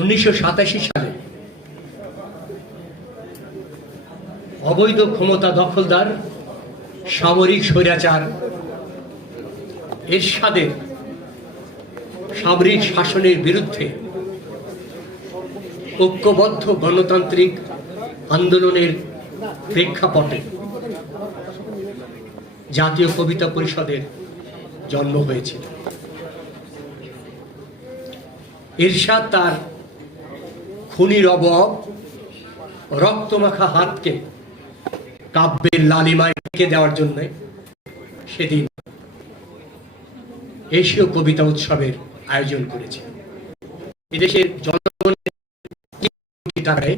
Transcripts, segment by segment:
1987 সালে অবৈধ ক্ষমতা দখলদার সামরিক স্বৈরাচার এরশাদের সামরিক শাসনের বিরুদ্ধে ঐক্যবদ্ধ গণতান্ত্রিক আন্দোলনের প্রেক্ষাপটে জাতীয় কবিতা পরিষদের জন্ম হয়েছিল। এরশাদ তার খুনির অবয়ব রক্তমাখা হাতকে কাব্যের লালিমায় ঢেকে দেওয়ার জন্য সেদিন এশীয় কবিতা উৎসবের আয়োজন করেছে। এদেশের জনগণের টাকায়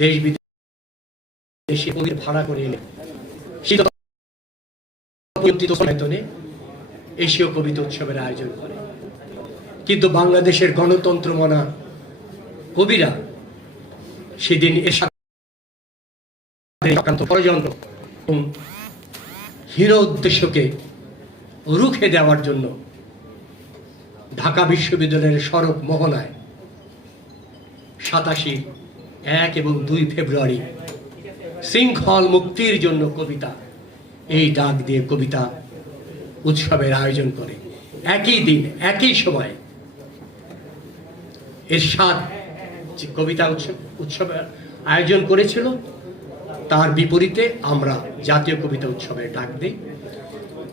দেশ বিদেশে কবির ভাড়া করে এনে এশীয় কবিতা উৎসবের আয়োজন করে। কিন্তু বাংলাদেশের গণতন্ত্র মানা কবিরা সেদিন ষড়যন্ত্র এবং হীন উদ্দেশ্যকে রুখে দেওয়ার জন্য ঢাকা বিশ্ববিদ্যালয়ের সড়ক মোহনায় 87, 1 এবং 2 ফেব্রুয়ারি শৃঙ্খল মুক্তির জন্য কবিতা এই ডাক দিয়ে কবিতা উৎসবের আয়োজন করে। একই দিন একই সময় এরশাদ যে কবিতা উৎসবের আয়োজন করেছিল তার বিপরীতে আমরা জাতীয় কবিতা উৎসবের ডাক দিই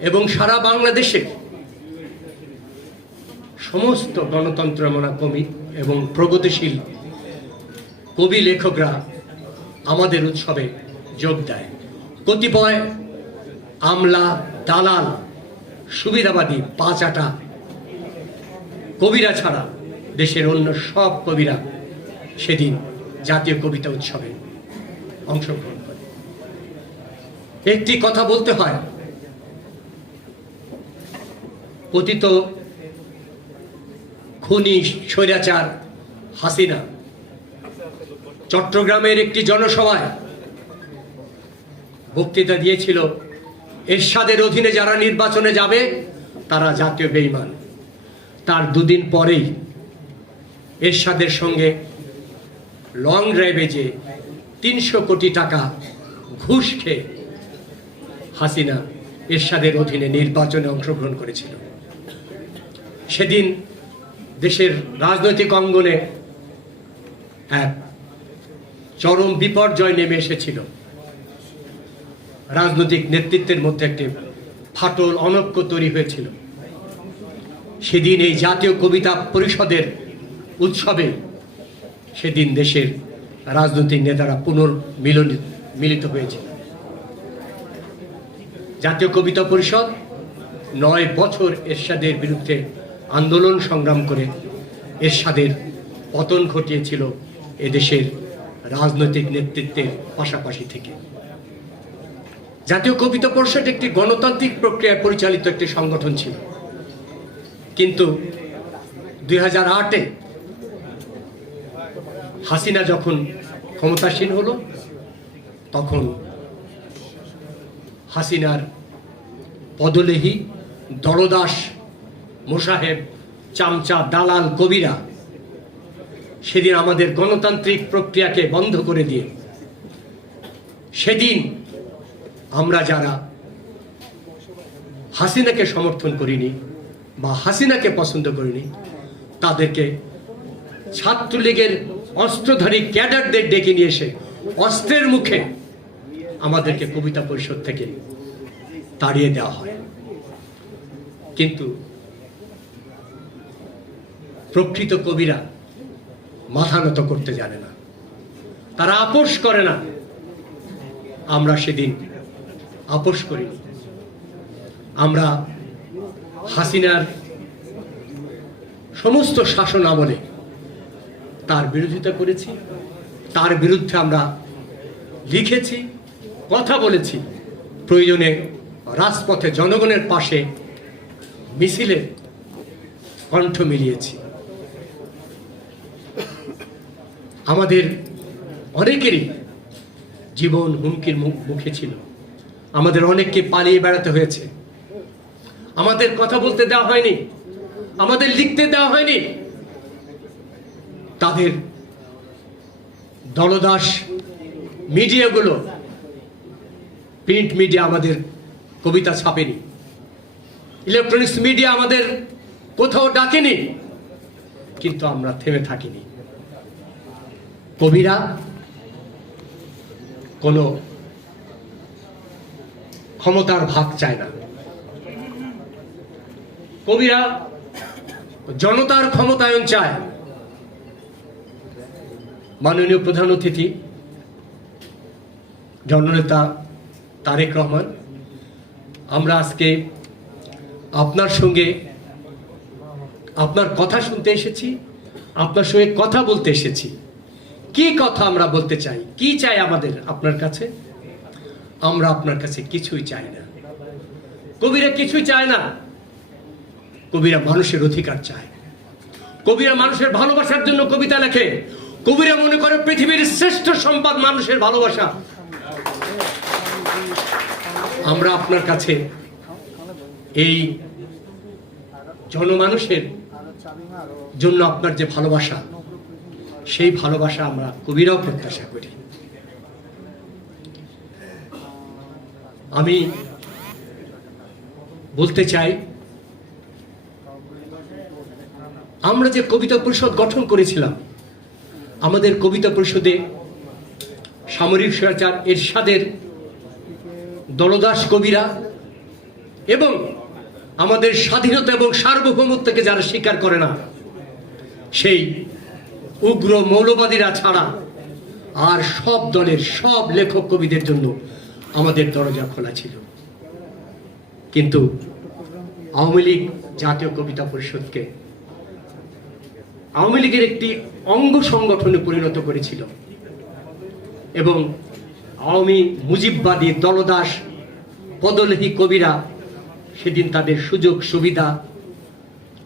এবং সারা বাংলাদেশের সমস্ত গণতন্ত্রমনা কবি এবং প্রগতিশীল কবি লেখকরা আমাদের উৎসবে যোগ দেয়। কতিপয় আমলা, দালাল, সুবিধাবাদী, পাঁচাটা কবিরা ছাড়া দেশের অন্য সব কবিরা সেদিন জাতীয় কবিতা উৎসবে অংশগ্রহণ করে। একটি কথা বলতে হয়, পতিত খুনি স্বৈরাচার হাসিনা চট্টগ্রামের একটি জনসভায় বক্তৃতা দিয়েছিল, এরশাদের অধীনে যারা নির্বাচনে যাবে তারা জাতীয় বেঈমান। তার দুদিন পরেই এরশাদের সঙ্গে লং ড্রাইভে যে 300 কোটি টাকা ঘুষ খেয়ে হাসিনা এরশাদের অধীনে নির্বাচনে অংশগ্রহণ করেছিল। সেদিন দেশের রাজনৈতিক অঙ্গনে এক চরম বিপর্যয় নেমে এসেছিল। রাজনৈতিক নেতৃত্বের মধ্যে একটি ফাটল, অনৈক্য তৈরি হয়েছিল। সেদিন এই জাতীয় কবিতা পরিষদের উৎসবে সেদিন দেশের রাজনৈতিক নেতারা মিলিত হয়েছিল। জাতীয় কবিতা পরিষদ 9 বছর এরশাদের বিরুদ্ধে আন্দোলন সংগ্রাম করে এরশাদের পতন ঘটিয়েছিল এদেশের রাজনৈতিক নেতৃত্বের পাশাপাশি থেকে। জাতীয় কবিতা পরিষদ একটি গণতান্ত্রিক প্রক্রিয়ায় পরিচালিত একটি সংগঠন ছিল, কিন্তু 2008-এ হাসিনা যখন ক্ষমতাসীন হলো তখন হাসিনার পদলেহী দরদাস, মোসাহেব, চামচা, দালাল, কবিরা সেদিন আমাদের গণতান্ত্রিক প্রক্রিয়াকে বন্ধ করে দিয়ে সেদিন আমরা যারা হাসিনাকে সমর্থন করিনি বা হাসিনাকে পছন্দ করিনি তাদেরকে ছাত্রলীগের অস্ত্রধারী ক্যাডারদের ডেকে নিয়ে এসে অস্ত্রের মুখে আমাদেরকে কবিতা পরিষদ থেকে তাড়িয়ে দেওয়া হয়। কিন্তু প্রকৃত কবিরা মাথা নত করতে জানে না, তারা আপোষ করে না। আমরা সেদিন আপোষ করিনি। আমরা হাসিনার সমস্ত শাসন আমলে তার বিরোধিতা করেছি, তার বিরুদ্ধে আমরা লিখেছি, কথা বলেছি, প্রয়োজনে রাজপথে জনগণের পাশে মিছিলে কণ্ঠ মিলিয়েছি। আমাদের অনেকেরই জীবন হুমকির মুখে ছিল, আমাদের অনেককে পালিয়ে বেড়াতে হয়েছে, আমাদের কথা বলতে দেওয়া হয়নি, আমাদের লিখতে দেওয়া হয়নি। তাদের দলদাস মিডিয়াগুলো, প্রিন্ট মিডিয়া আমাদের কবিতা ছাপেনি, ইলেকট্রনিক্স মিডিয়া আমাদের কোথাও ডাকেনি, কিন্তু আমরা থেমে থাকিনি। কবিরা কোনো ক্ষমতার ভাগ চায় না, কবিরা জনতার ক্ষমতায়ন চায়। মাননীয় প্রধান অতিথি জননেতা তারেক রহমান, আমরা আজকে আপনার সঙ্গে আপনার কথা শুনতে এসেছি, আপনার সঙ্গে কথা বলতে এসেছি। কি কথা আমরা বলতে চাই, কি চাই আমাদের আপনার কাছে? আমরা আপনার কাছে কিছুই চাই না, কবিরা কিছুই চায় না। কবিরা মানুষের অধিকার চায়, কবিরা মানুষের ভালোবাসার জন্য কবিতা লেখে। কবিরা মনে করে পৃথিবীর শ্রেষ্ঠ সম্পদ মানুষের ভালোবাসা। আমরা আপনার কাছে এই জনমানুষের জন্য আপনার যে ভালোবাসা, সেই ভালোবাসা আমরা কবিরাও প্রত্যাশা করি। আমি বলতে চাই, আমরা যে কবিতা পরিষদ গঠন করেছিলাম, আমাদের কবিতা পরিষদে সামরিক স্বৈরাচার এরশাদের দলদাস কবিরা এবং আমাদের স্বাধীনতা এবং সার্বভৌমত্বকে যারা স্বীকার করে না, সেই উগ্র মৌলবাদীরা ছাড়া আর সব দলের সব লেখক কবিদের জন্য আমাদের দরজা খোলা ছিল। কিন্তু আওয়ামী লীগ জাতীয় কবিতা পরিষদকে আওয়ামী লীগের একটি অঙ্গ সংগঠনে পরিণত করেছিল এবং আওয়ামী মুজিববাদী দলদাস পদলেহী কবিরা সেদিন তাদের সুযোগ সুবিধা,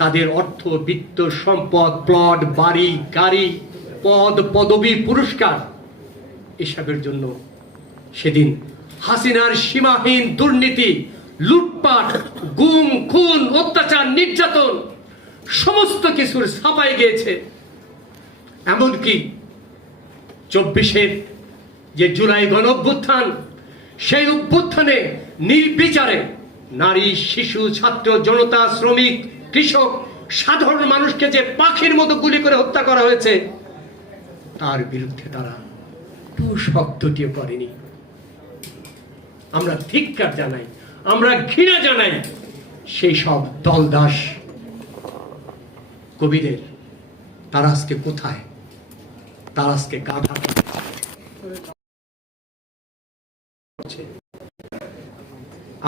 তাদের অর্থ বিত্ত সম্পদ, প্লট, বাড়ি, গাড়ি, পদ, পদবি, পুরস্কার এসবের জন্য সেদিন হাসিনার সীমাহীন দুর্নীতি, লুটপাট, গুম, খুন, অত্যাচার, নির্যাতন সমস্ত কিছুর ছাপাই গিয়েছে। এমনকি 24-এর যে জুলাই গণঅভ্যুত্থান, সেই অভ্যুত্থানে নির্বিচারে নারী, শিশু, ছাত্র, জনতা, শ্রমিক, কৃষক, সাধারণ মানুষকে যে পাখির মতো গুলি করে হত্যা করা হয়েছে, তার বিরুদ্ধে তারা টু শব্দটিও করেনি। আমরা ধিক্কার জানাই, আমরা ঘৃণা জানাই সেই সব দলদাস কবিদের। তারা আজকে কোথায়? তারা আজকে কাঁধা।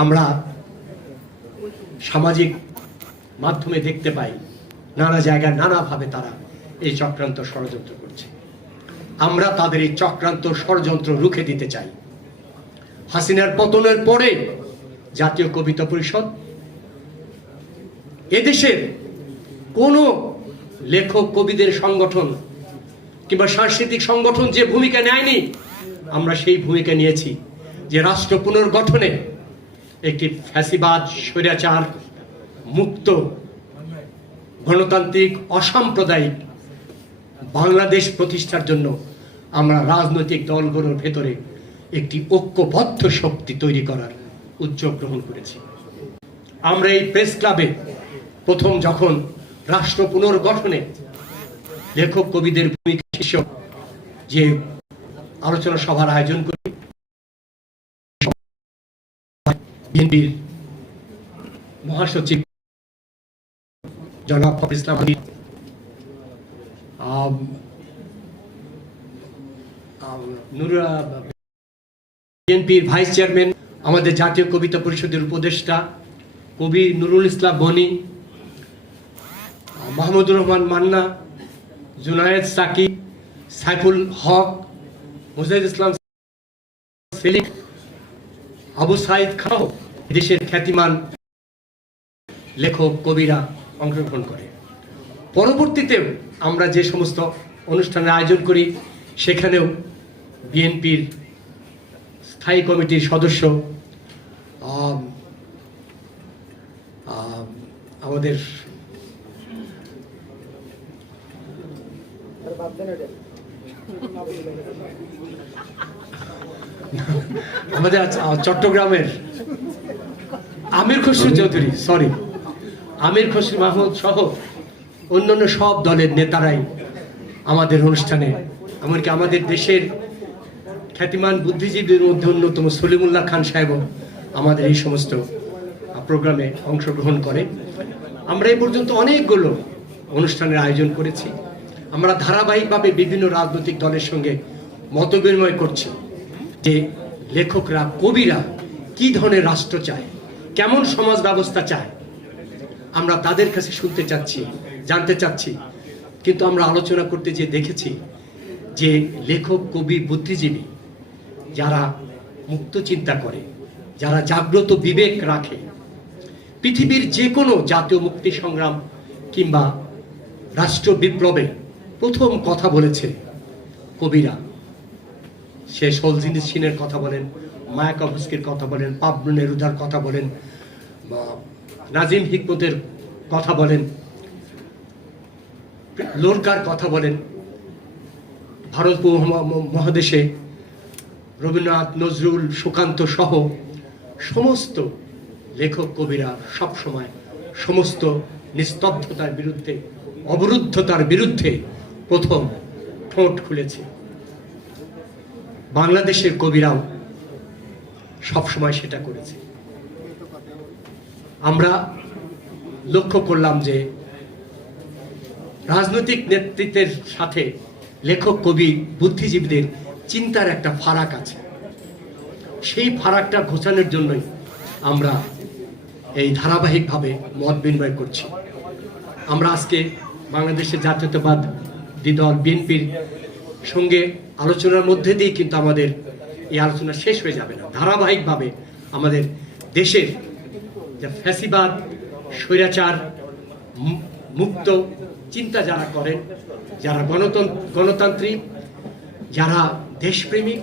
আমরা সামাজিক মাধ্যমে দেখতে পাই, নানা জায়গায় নানাভাবে তারা এই চক্রান্ত ষড়যন্ত্র করছে। আমরা তাদের এই চক্রান্ত ষড়যন্ত্র রুখে দিতে চাই। হাসিনার পতনের পরে জাতীয় কবিতা পরিষদ এদেশের কোনো লেখক কবিদের সংগঠন কিংবা সাংস্কৃতিক সংগঠন যে ভূমিকা নেয়নি, আমরা সেই ভূমিকা নিয়েছি যে রাষ্ট্র পুনর্গঠনে একটি ফ্যাসিবাদ, স্বৈরাচার মুক্ত, গণতান্ত্রিক, অসাম্প্রদায়িক বাংলাদেশ প্রতিষ্ঠার জন্য আমরা রাজনৈতিক দলগুলোর ভেতরে একটি ঐক্যবদ্ধ শক্তি তৈরি করার উদ্যোগ গ্রহণ করেছি। আমরা এই প্রেস ক্লাবে প্রথম যখন রাষ্ট্র পুনর্গঠনে লেখক কবিদের ভূমিকা শীর্ষক যে আলোচনা সভার আয়োজন করি, বিএনপির মহাসচিব জনাব ফখরুল ইসলাম আলী, বিএনপির ভাইস চেয়ারম্যান, আমাদের জাতীয় কবিতা পরিষদের উপদেষ্টা কবি নুরুল ইসলাম বনি, মাহমুদুর রহমান মান্না, জুনায়েদ সাকিব, সাইফুল হক, মুজাহিদ ইসলাম সেলিম, আবু সাইদ খাও, দেশের খ্যাতিমান লেখক কবিরা অংশগ্রহণ করে। পরবর্তীতেও আমরা যে সমস্ত অনুষ্ঠানের আয়োজন করি, সেখানেও বিএনপির স্থায়ী কমিটির সদস্য, আমাদের আমাদের চট্টগ্রামের আমির খসরু চৌধুরী, সরি, আমির খসরু মাহমুদ সহ অন্যান্য সব দলের নেতারাই আমাদের অনুষ্ঠানে, এমনকি আমাদের দেশের খ্যাতিমান বুদ্ধিজীবীদের মধ্যে অন্যতম সলিমুল্লাহ খান সাহেবও আমাদের এই সমস্ত প্রোগ্রামে অংশগ্রহণ করে। আমরা এই পর্যন্ত অনেকগুলো অনুষ্ঠানের আয়োজন করেছি। আমরা ধারাবাহিকভাবে বিভিন্ন রাজনৈতিক দলের সঙ্গে মত বিনিময় করছি যে লেখকরা, কবিরা কি ধরনের রাষ্ট্র চায়, কেমন সমাজ ব্যবস্থা চায়, আমরা তাদের কাছে শুনতে চাচ্ছি, জানতে চাচ্ছি। কিন্তু আমরা আলোচনা করতে যে দেখেছি যে লেখক, কবি, বুদ্ধিজীবী যারা মুক্ত চিন্তা করে, যারা জাগ্রত বিবেক রাখে, পৃথিবীর যে কোনো জাতীয় মুক্তি সংগ্রাম কিংবা রাষ্ট্র বিপ্লবে প্রথম কথা বলেছে কবিরা। সে সলজিনিসিনের কথা বলেন, মায়াকভস্কির কথা বলেন, পাবলো নেরুদার কথা বলেন, নাজিম হিকমতের কথা বলেন, লোরকার কথা বলেন, ভারত মহাদেশে রবীন্দ্রনাথ, নজরুল, সুকান্ত সহ সমস্ত লেখক, কবিরা সবসময় সমস্ত নিস্তব্ধতার বিরুদ্ধে, অবরুদ্ধতার বিরুদ্ধে প্রথম ঠোঁট খুলেছে। বাংলাদেশের কবিরাও সবসময় সেটা করেছে। আমরা লক্ষ্য করলাম যে রাজনৈতিক নেতৃত্বের সাথে লেখক, কবি, বুদ্ধিজীবীদের চিন্তার একটা ফারাক আছে। সেই ফারাকটা ঘোচানোর জন্যই আমরা এই ধারাবাহিকভাবে মত বিনিময় করছি। আমরা আজকে বাংলাদেশের জাতীয়তাবাদী দল বিএনপির সঙ্গে আলোচনার মধ্যে দিয়ে কিন্তু আমাদের এই আলোচনা শেষ হয়ে যাবে না। ধারাবাহিকভাবে আমাদের দেশের যে ফ্যাসিবাদ, স্বৈরাচার মুক্ত চিন্তা যারা করেন, যারা গণতান্ত্রিক, যারা দেশপ্রেমিক,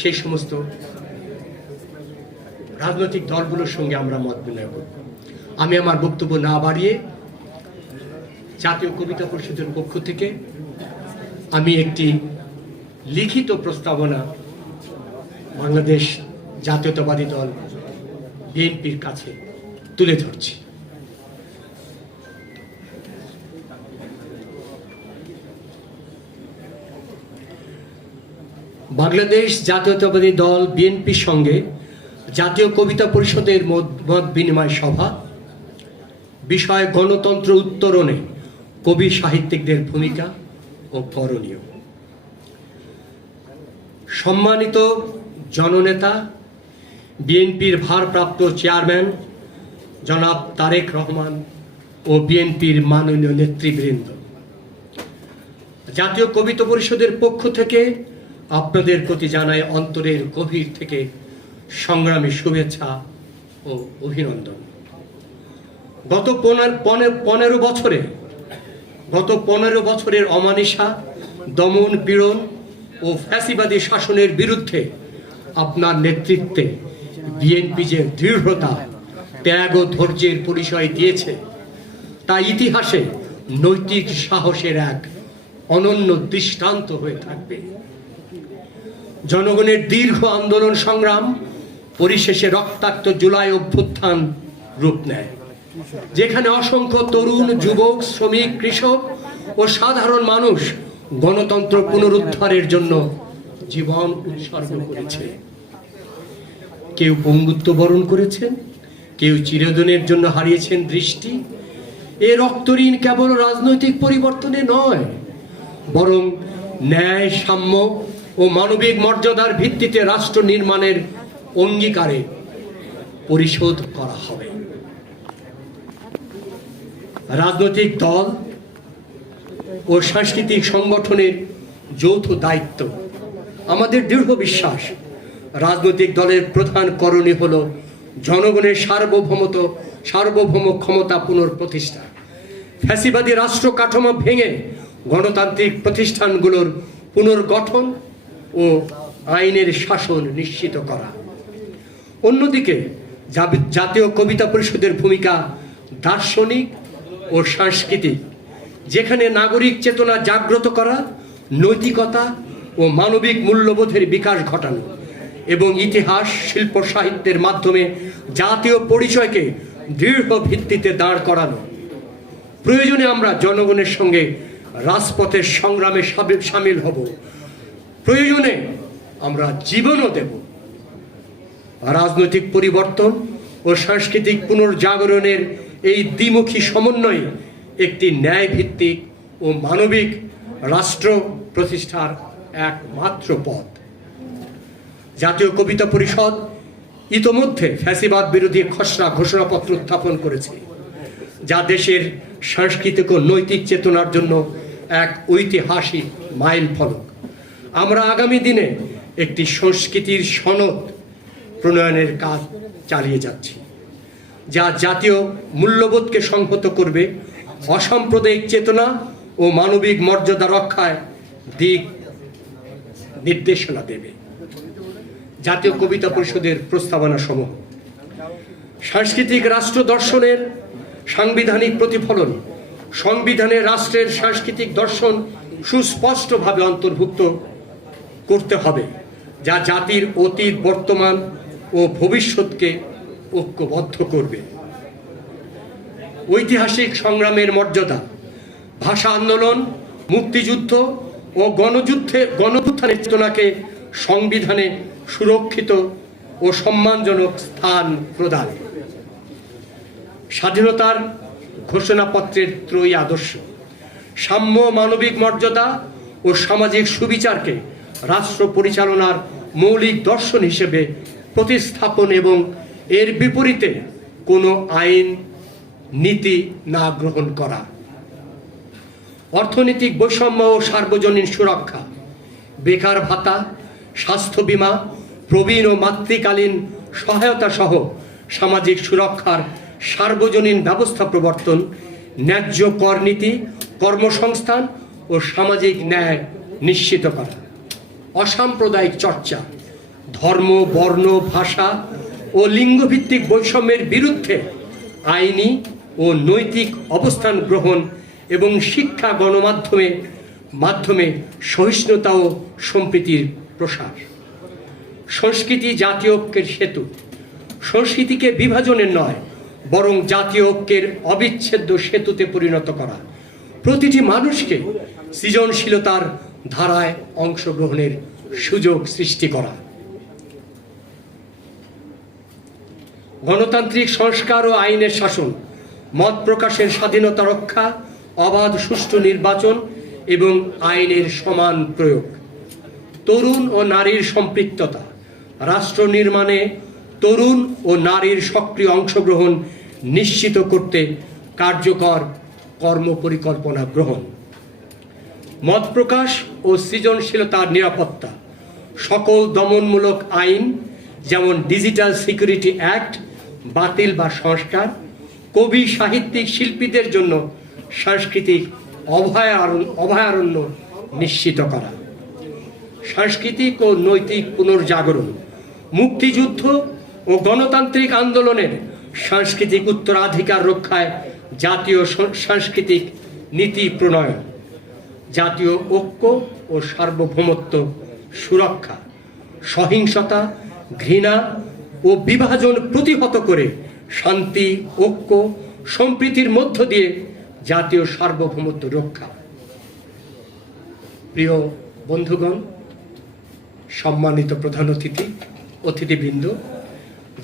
সেই সমস্ত রাজনৈতিক দলগুলোর সঙ্গে আমরা মত বিনিময় করব। আমি আমার বক্তব্য না বাড়িয়ে জাতীয় কবিতা পরিষদের পক্ষ থেকে আমি একটি লিখিত প্রস্তাবনা বাংলাদেশ জাতীয়তাবাদী দল বিএনপির কাছে তুলে ধরছি। বাংলাদেশ জাতীয়তাবাদী দল বিএনপির সঙ্গে জাতীয় কবিতা পরিষদের মত বিনিময় সভা, বিষয় গণতন্ত্র উত্তরণে কবি সাহিত্যিকদের ভূমিকা ও করণীয়। সম্মানিত জননেতা, বিএনপির ভারপ্রাপ্ত চেয়ারম্যান জনাব তারেক রহমান ও বিএনপির মাননীয় নেতৃবৃন্দ, জাতীয় কবিতা পরিষদের পক্ষ থেকে আপনাদের প্রতি জানাই অন্তরের গভীর থেকে সংগ্রামী শুভেচ্ছা ও অভিনন্দন। গত 15 বছরের অমানিসা, দমন পীড়ন ও ফ্যাসিবাদী শাসনের বিরুদ্ধে আপনার নেতৃত্বে বিএনপি যে দৃঢ়তা, ত্যাগ ও ধৈর্যের পরিচয় দিয়েছে, তা ইতিহাসে নৈতিক সাহসের এক অনন্য দৃষ্টান্ত হয়ে থাকবে। জনগণের দীর্ঘ আন্দোলন সংগ্রাম পরিশেষে রক্তাক্ত জুলাই অভ্যুত্থান রূপ নেয়, যেখানে অসংখ্য তরুণ, যুবক, শ্রমিক, কৃষক ও সাধারণ মানুষ গণতন্ত্র পুনরুদ্ধারের জন্য জীবন উৎসর্গ করেছে। কেউ পঙ্গুত্ব বরণ করেছেন, কেউ চিরদিনের জন্য হারিয়েছেন দৃষ্টি। এ রক্তঋণ কেবল রাজনৈতিক পরিবর্তনে নয়, বরং ন্যায়, সাম্য ও মানবিক মর্যাদার ভিত্তিতে রাষ্ট্র নির্মাণের অঙ্গীকারে পরিশোধ করা হবে। রাজনৈতিক দল ও সাংস্কৃতিক সংগঠনের যৌথ দায়িত্ব। আমাদের দৃঢ় বিশ্বাস, রাজনৈতিক দলের প্রধান করণীয় হল জনগণের সার্বভৌম ক্ষমতা পুনঃপ্রতিষ্ঠা, ফ্যাসিবাদী রাষ্ট্র কাঠামো ভেঙে গণতান্ত্রিক প্রতিষ্ঠানগুলোর পুনর্গঠন ও আইনের শাসন নিশ্চিত করা। অন্যদিকে জাতীয় কবিতা পরিষদের ভূমিকা দার্শনিক ও সাংস্কৃতিক, যেখানে নাগরিক চেতনা জাগ্রত করা নৈতিকতা ও মানবিক মূল্যবোধের বিকাশ ঘটানো এবং ইতিহাস শিল্প সাহিত্যের মাধ্যমে জাতীয় পরিচয়কে দৃঢ় ভিত্তিতে দাঁড় করানো। প্রয়োজনে আমরা জনগণের সঙ্গে রাজপথের সংগ্রামে সামিল হব, প্রয়োজনে আমরা জীবনও দেব। রাজনৈতিক পরিবর্তন ও সাংস্কৃতিক পুনর্জাগরণের এই দ্বিমুখী সমন্বয়ে একটি ন্যায়ভিত্তিক ও মানবিক রাষ্ট্র প্রতিষ্ঠার একমাত্র পথ। জাতীয় কবিতা পরিষদ ইতোমধ্যে ফ্যাসিবাদ বিরোধী খসড়া ঘোষণাপত্র উত্থাপন করেছে, যা দেশের সাংস্কৃতিক ও নৈতিক চেতনার জন্য এক ঐতিহাসিক মাইল ফলক। আমরা আগামী দিনে একটি সংস্কৃতির সনদ প্রণয়নের কাজ চালিয়ে যাচ্ছি, যা জাতীয় মূল্যবোধকে সংহত করবে, অসাম্প্রদায়িক চেতনা ও মানবিক মর্যাদা রক্ষায় দিক নির্দেশনা দেবে। জাতীয় কবিতা পরিষদের প্রস্তাবনা সমূহ সাংস্কৃতিক রাষ্ট্র দর্শনের সাংবিধানিক প্রতিফলন। সংবিধানে রাষ্ট্রের সাংস্কৃতিক দর্শন সুস্পষ্টভাবে অন্তর্ভুক্ত করতে হবে, যা জাতির অতীত, বর্তমান ও ভবিষ্যৎকে ঐক্যবদ্ধ করবে। ঐতিহাসিক সংগ্রামের মর্যাদা, ভাষা আন্দোলন, মুক্তিযুদ্ধ ও গণযুদ্ধের চেতনাকে সংবিধানে সুরক্ষিত ও সম্মানজনক স্থান প্রদান। স্বাধীনতার ঘোষণাপত্রের ত্রয়ী আদর্শ, সাম্য, মানবিক মর্যাদা ও সামাজিক সুবিচারকে রাষ্ট্র পরিচালনার মৌলিক দর্শন হিসেবে প্রতিস্থাপন এবং এর বিপরীতে কোনো আইন নীতি না গ্রহণ করা। অর্থনৈতিক বৈষম্য ও সার্বজনীন সুরক্ষা, বেকার ভাতা, স্বাস্থ্য বীমা, প্রবীণ ও মাতৃকালীন সহায়তা সহ সামাজিক সুরক্ষার সার্বজনীন ব্যবস্থা প্রবর্তন, ন্যায্য কর নীতি, কর্মসংস্থান ও সামাজিক ন্যায় নিশ্চিত করা। অসাম্প্রদায়িক চর্চা, ধর্ম, বর্ণ, ভাষা ও লিঙ্গভিত্তিক বৈষম্যের বিরুদ্ধে আইনি ও নৈতিক অবস্থান গ্রহণ এবং শিক্ষা মাধ্যমে সহিষ্ণুতা ও সম্প্রীতির প্রসার। সংস্কৃতি জাতীয় ঐক্যের সেতু, সংস্কৃতিকে বিভাজনের নয় বরং জাতীয় ঐক্যের অবিচ্ছেদ্য সেতুতে পরিণত করা। প্রতিটি মানুষকে সৃজনশীলতার ধারায় অংশগ্রহণের সুযোগ সৃষ্টি করা। গণতান্ত্রিক সংস্কার ও আইনের শাসন, মত প্রকাশের স্বাধীনতা রক্ষা, অবাধ সুষ্ঠু নির্বাচন এবং আইনের সমান প্রয়োগ। তরুণ ও নারীর সম্পৃক্ততা, রাষ্ট্র নির্মাণে তরুণ ও নারীর সক্রিয় অংশগ্রহণ নিশ্চিত করতে কার্যকর কর্মপরিকল্পনা গ্রহণ। মত প্রকাশ ও সৃজনশীলতার নিরাপত্তা, সকল দমনমূলক আইন যেমন ডিজিটাল সিকিউরিটি অ্যাক্ট বাতিল বা সংস্কার। কবি, সাহিত্যিক, শিল্পীদের জন্য সাংস্কৃতিক অভয়ারণ্য নিশ্চিত করা। সাংস্কৃতিক ও নৈতিক পুনর্জাগরণ, মুক্তিযুদ্ধ ও গণতান্ত্রিক আন্দোলনের সাংস্কৃতিক উত্তরাধিকার রক্ষায় জাতীয় সাংস্কৃতিক নীতি প্রণয়ন। জাতীয় ঐক্য ও সার্বভৌমত্ব সুরক্ষা, সহিংসতা, ঘৃণা ও বিভাজন প্রতিহত করে শান্তি, ঐক্য, সম্প্রীতির মধ্য দিয়ে জাতীয় সার্বভৌমত্ব রক্ষা। প্রিয় বন্ধুগণ, সম্মানিত প্রধান অতিথিবৃন্দ,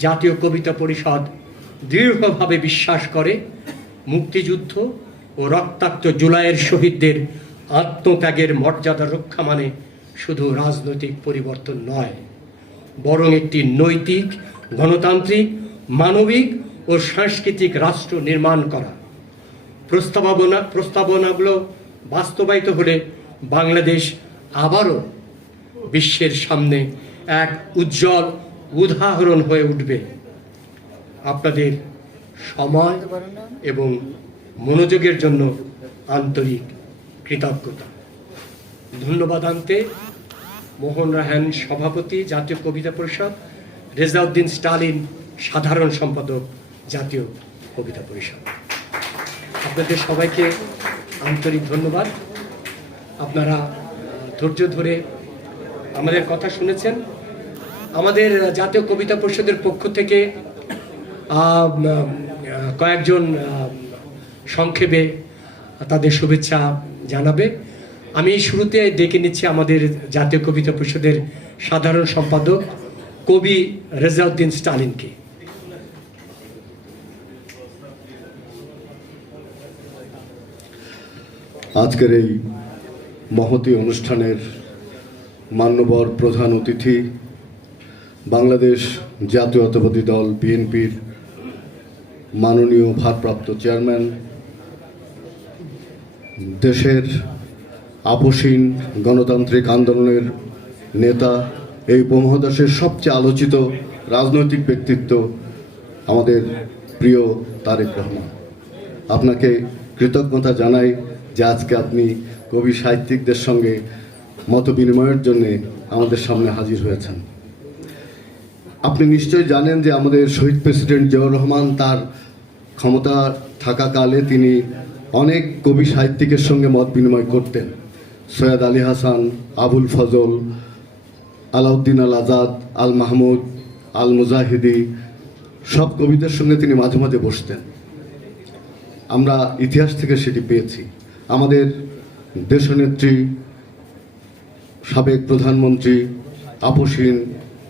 জাতীয় কবিতা পরিষদ দৃঢ়ভাবে বিশ্বাস করে মুক্তিযুদ্ধ ও রক্তাক্ত জুলাইয়ের শহীদদের আত্মত্যাগের মর্যাদা রক্ষা মানে শুধু রাজনৈতিক পরিবর্তন নয়, বরং একটি নৈতিক, গণতান্ত্রিক, মানবিক ও সাংস্কৃতিক রাষ্ট্র নির্মাণ করা। প্রস্তাবনাগুলো বাস্তবায়িত হলে বাংলাদেশ আবারও বিশ্বের সামনে এক উজ্জ্বল উদাহরণ হয়ে উঠবে। আপনাদের সময় এবং মনোযোগের জন্য আন্তরিক কৃতজ্ঞতা। ধন্যবাদ আনতে মোহন রায়হান সভাপতি, জাতীয় কবিতা পরিষদ, রেজাউদ্দিন স্টালিন সাধারণ সম্পাদক, জাতীয় কবিতা পরিষদ। আপনাদের সবাইকে আন্তরিক ধন্যবাদ। আপনারা ধৈর্য ধরে আমাদের কথা শুনেছেন। আমাদের জাতীয় কবিতা পরিষদের পক্ষ থেকে কয়েকজন সংক্ষেপে তাদের শুভেচ্ছা জানাবে। আমি শুরুতে ডেকে নিচ্ছি আমাদের জাতীয় কবিতা পরিষদের সাধারণ সম্পাদক কবি রেজাউদ্দিন স্টালিনকে। আজকের এই মহতী অনুষ্ঠানের মান্যবর প্রধান অতিথি, বাংলাদেশ জাতীয়তাবাদী দল বিএনপির মাননীয় ভারপ্রাপ্ত চেয়ারম্যান, দেশের আপসীন গণতান্ত্রিক আন্দোলনের নেতা, এই উপমহাদেশের সবচেয়ে আলোচিত রাজনৈতিক ব্যক্তিত্ব আমাদের প্রিয় তারেক রহমান, আপনাকে কৃতজ্ঞতা জানাই যে আজকে আপনি কবি সাহিত্যিকদের সঙ্গে মত বিনিময়ের জন্যে আমাদের সামনে হাজির হয়েছেন। আপনি নিশ্চয়ই জানেন যে আমাদের শহীদ প্রেসিডেন্ট জিয়াউর রহমান তার ক্ষমতা থাকাকালে তিনি অনেক কবি সাহিত্যিকের সঙ্গে মত বিনিময় করতেন। সৈয়দ আলী হাসান, আবুল ফজল, আলাউদ্দিন আল আজাদ, আল মাহমুদ, আল মুজাহিদি, সব কবিদের সঙ্গে তিনি মাঝে মাঝে বসতেন। আমরা ইতিহাস থেকে সেটি পেয়েছি। আমাদের দেশনেত্রী, সাবেক প্রধানমন্ত্রী, আপসীন